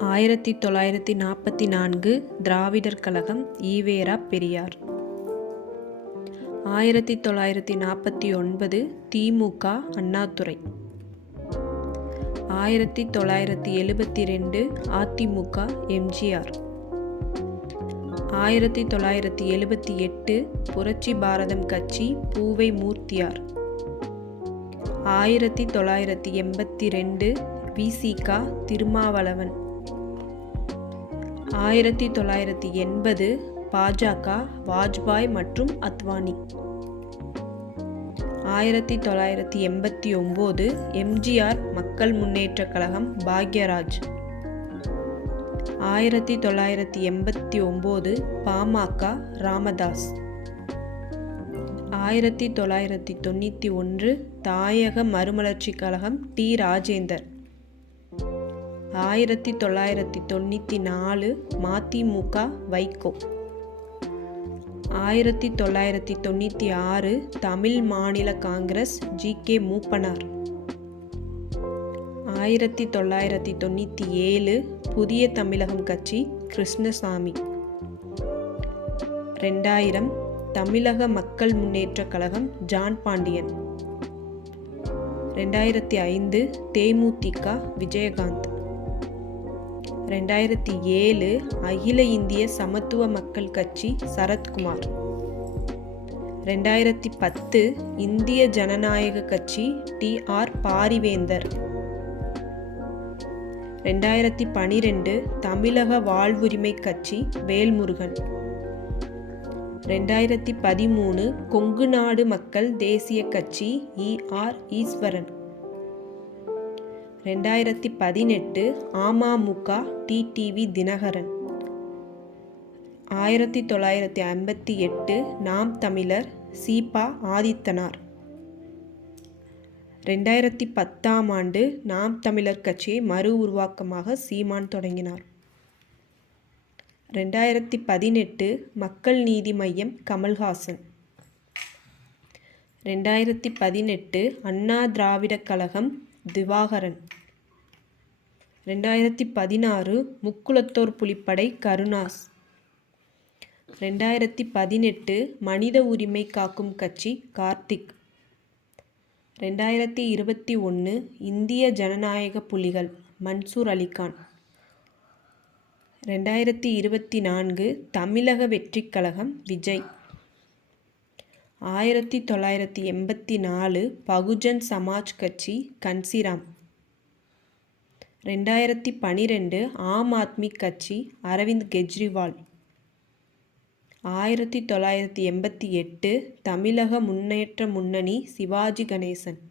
ஆயிரத்தி தொள்ளாயிரத்தி நாற்பத்தி நான்கு திராவிடர் கழகம் ஈவேரா பெரியார். ஆயிரத்தி தொள்ளாயிரத்தி நாற்பத்தி ஒன்பது திமுக அண்ணாதுரை. ஆயிரத்தி தொள்ளாயிரத்தி எழுபத்தி ரெண்டு அதிமுக எம்ஜிஆர். ஆயிரத்தி தொள்ளாயிரத்தி எழுபத்தி எட்டு புரட்சி பாரதம் கட்சி பூவை மூர்த்தியார். ஆயிரத்தி தொள்ளாயிரத்தி எண்பத்தி ரெண்டு விசிகா திருமாவளவன். ஆயிரத்தி தொள்ளாயிரத்தி எண்பது பாஜக வாஜ்பாய் மற்றும் அத்வானி. ஆயிரத்தி தொள்ளாயிரத்தி எண்பத்தி ஒம்பது எம்ஜிஆர் மக்கள் முன்னேற்றக் கழகம் பாக்யராஜ். ஆயிரத்தி தொள்ளாயிரத்தி எண்பத்தி ஒம்பது பாமக ராமதாஸ். ஆயிரத்தி தொள்ளாயிரத்தி தொண்ணூற்றி ஒன்று தாயக மறுமலர்ச்சி கழகம் டி. ராஜேந்தர். ஆயிரத்தி தொள்ளாயிரத்தி தொண்ணூற்றி நாலு மதிமுக வைகோ. ஆயிரத்தி தொள்ளாயிரத்தி தொண்ணூற்றி ஆறு தமிழ் மாநில காங்கிரஸ் ஜி. கே. மூப்பனார். ஆயிரத்தி தொள்ளாயிரத்தி தொண்ணூற்றி ஏழு புதிய தமிழகம் கட்சி கிருஷ்ணசாமி. ரெண்டாயிரம் தமிழக மக்கள் முன்னேற்றக் கழகம் ஜான் பாண்டியன். ரெண்டாயிரத்தி ஐந்து தேமுதிக விஜயகாந்த். ரெண்டாயிரத்தி ஏழு அகில இந்திய சமத்துவ மக்கள் கட்சி சரத்குமார். ரெண்டாயிரத்தி பத்து இந்திய ஜனநாயக கட்சி டி ஆர் பாரிவேந்தர். ரெண்டாயிரத்தி பனிரெண்டு தமிழக வாழ்வுரிமை கட்சி வேல்முருகன். ரெண்டாயிரத்தி பதிமூணு கொங்கு நாடு மக்கள் தேசிய கட்சி இ ஆர் ஈஸ்வரன். ரெண்டாயிரத்தி பதினெட்டு அமமுக டிடிவி தினகரன். ஆயிரத்தி தொள்ளாயிரத்தி ஐம்பத்தி எட்டு நாம் தமிழர் சீபா ஆதித்தனார். ரெண்டாயிரத்தி பத்தாம் ஆண்டு நாம் தமிழர் கட்சியை மறு உருவாக்கமாக சீமான் தொடங்கினார். ரெண்டாயிரத்தி பதினெட்டு மக்கள் நீதி மையம் கமல்ஹாசன். ரெண்டாயிரத்தி பதினெட்டு அண்ணா திராவிடக் கழகம் திவாகரன். ரெண்டாயிரத்தி பதினாறு முக்குளத்தோர் புலிப்படை கருணாஸ். ரெண்டாயிரத்தி பதினெட்டு மனித உரிமை காக்கும் கட்சி கார்த்திக். ரெண்டாயிரத்தி இருபத்தி ஒன்று இந்திய ஜனநாயக புலிகள் மன்சூர் அலிகான். ரெண்டாயிரத்தி இருபத்தி நான்கு தமிழக வெற்றிக் கழகம் விஜய். ஆயிரத்தி தொள்ளாயிரத்தி எண்பத்தி நாலு பகுஜன் சமாஜ் கட்சி கன்சிராம். ரெண்டாயிரத்தி பனிரெண்டு ஆம் ஆத்மி கட்சி அரவிந்த் கெஜ்ரிவால். ஆயிரத்தி தொள்ளாயிரத்தி எண்பத்தி எட்டு தமிழக முன்னேற்ற முன்னணி சிவாஜி கணேசன்.